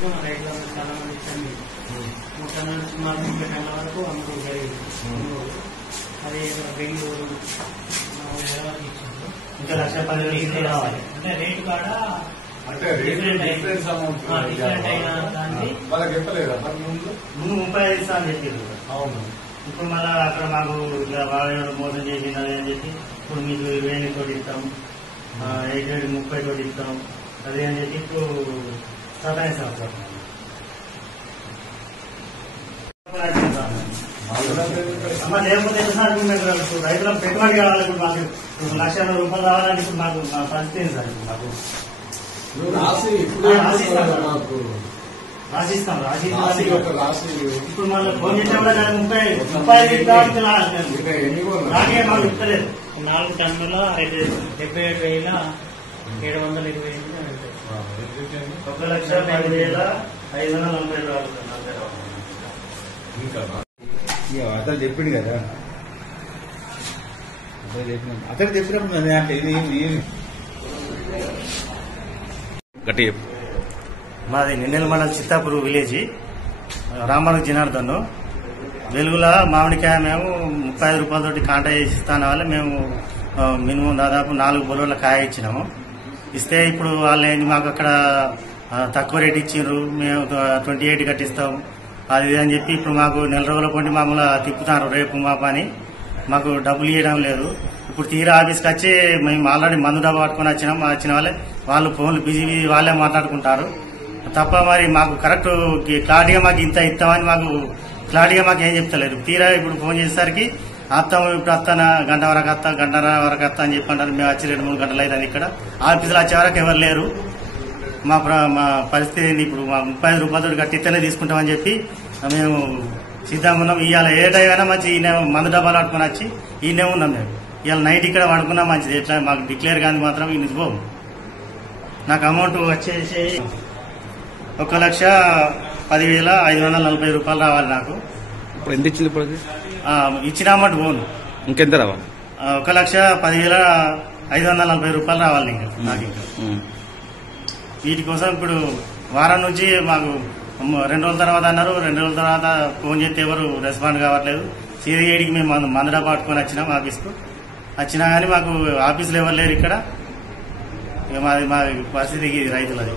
చేసాం. రైతులకు చాలా మంది ఇచ్చింది. 3 టన్నుల సుమారు 30 టన్నుల వరకు అమ్ముకోవడం జరిగింది. అది బెంగళూరు ఇంకా 1,10,000 రావాలి. అంటే రేటు కాడ డిఫరెంట్ అయిన దాన్ని ముందు 35 ఇస్తా అని చెప్పారు. అవును. ఇప్పుడు మళ్ళీ అక్కడ మాకు ఇలా బాగా మోసం చేసింది అని చెప్పి ఇప్పుడు మీకు 20,000 తోటి ఇస్తాం, 30 తోటి ఇస్తాం అదే అని చెప్పి ఇప్పుడు సతాయిస్తాం సార్. లేకపోతే సార్ రైతులకు పెట్టుబడి కావాలి. ఇప్పుడు మాకు 1,00,000 రూపాయలు రావాలని ఇప్పుడు మాకు మా పరిస్థితి సార్. ఇప్పుడు మాకు రాసిస్తాం ఇప్పుడు మళ్ళీ ఫోన్ చేసినా కూడా 35 నాకే మాకు ఇస్తలేదు. 4 టన్నుల 77,720 1,10,540 అతను చెప్పిండు కదా, అతను చెప్పినప్పుడు గట్టి మాది నిన్నెల మండలం చిత్తాపూర్ విలేజ్ రామణ జనార్దన్. వెలుగుల మామిడికాయ మేము 35 రూపాయలతోటి కాంటా చేసి ఇస్తాన వల్ల మేము మినిమం దాదాపు 4 బొలోల కాయ ఇచ్చినాము. ఇస్తే ఇప్పుడు వాళ్ళు ఏంటి మాకు అక్కడ తక్కువ రేట్ ఇచ్చిండ్రు, మేము 28 కట్టిస్తాం అది అని చెప్పి ఇప్పుడు మాకు నెల రోజుల కొండి మామూలు తిప్పుతారు రేపు మా పని. మాకు డబ్బులు ఇవ్వడం లేదు. ఇప్పుడు తీరా ఆఫీస్కి వచ్చి మేము ఆల్రెడీ మందు డబ్బా పట్టుకొని వచ్చిన వాళ్ళు ఫోన్లు బిజీ వాళ్ళే మాట్లాడుకుంటారు తప్ప మరి మాకు కరెక్ట్ క్లారిటీగా మాకు ఇంత ఇస్తామని మాకు క్లారిటీగా మాకు ఏం చెప్తలేదు. తీరా ఇప్పుడు ఫోన్ చేసేసరికి వస్తాము ఇప్పుడు వస్తానా గంటన్నర వరకు వస్తా అని చెప్పంటారు. మేము వచ్చి 2-3 గంటలు అవుతుంది. ఇక్కడ ఆఫీసులో వచ్చే వరకు ఎవరు లేరు. మా పరిస్థితి ఏంటి ఇప్పుడు? మా 35 రూపాయలతో కట్టిస్తేనే తీసుకుంటామని చెప్పి మేము సిద్ధంగా ఉన్నాం. ఇవాళ ఏ టైం అయినా మంచి ఈయన మందు డబ్బాలు పట్టుకుని వచ్చి ఈయనే ఉన్నాం. మేము ఇవాళ నైట్ ఇక్కడ పడుకున్నాం మంచిది. ఎట్లా మాకు డిక్లేర్ కానీ మాత్రం ఈ నిజం నాకు అమౌంట్ వచ్చేసి 1,10,540 రూపాయలు రావాలి నాకు. ఇప్పుడు ఎంత ఇచ్చింది? ఇప్పుడు ఇచ్చిన అమౌంట్ పోను, ఇంకెంత రావాలి? 1,10,540 రూపాయలు రావాలి ఇంకా నాకు. ఇంకా వీటి కోసం ఇప్పుడు వారం నుంచి మాకు 2 రోజుల తర్వాత అన్నారు. 2 రోజుల తర్వాత ఫోన్ చేస్తే ఎవరు రెస్పాండ్ కావట్లేదు. CIDకి మేము మందు డబ్బా పట్టుకొని వచ్చినాం ఆఫీస్కు. వచ్చినా కానీ మాకు ఆఫీసులో ఎవరు లేరు ఇక్కడ. మా పరిస్థితికి రైతులది.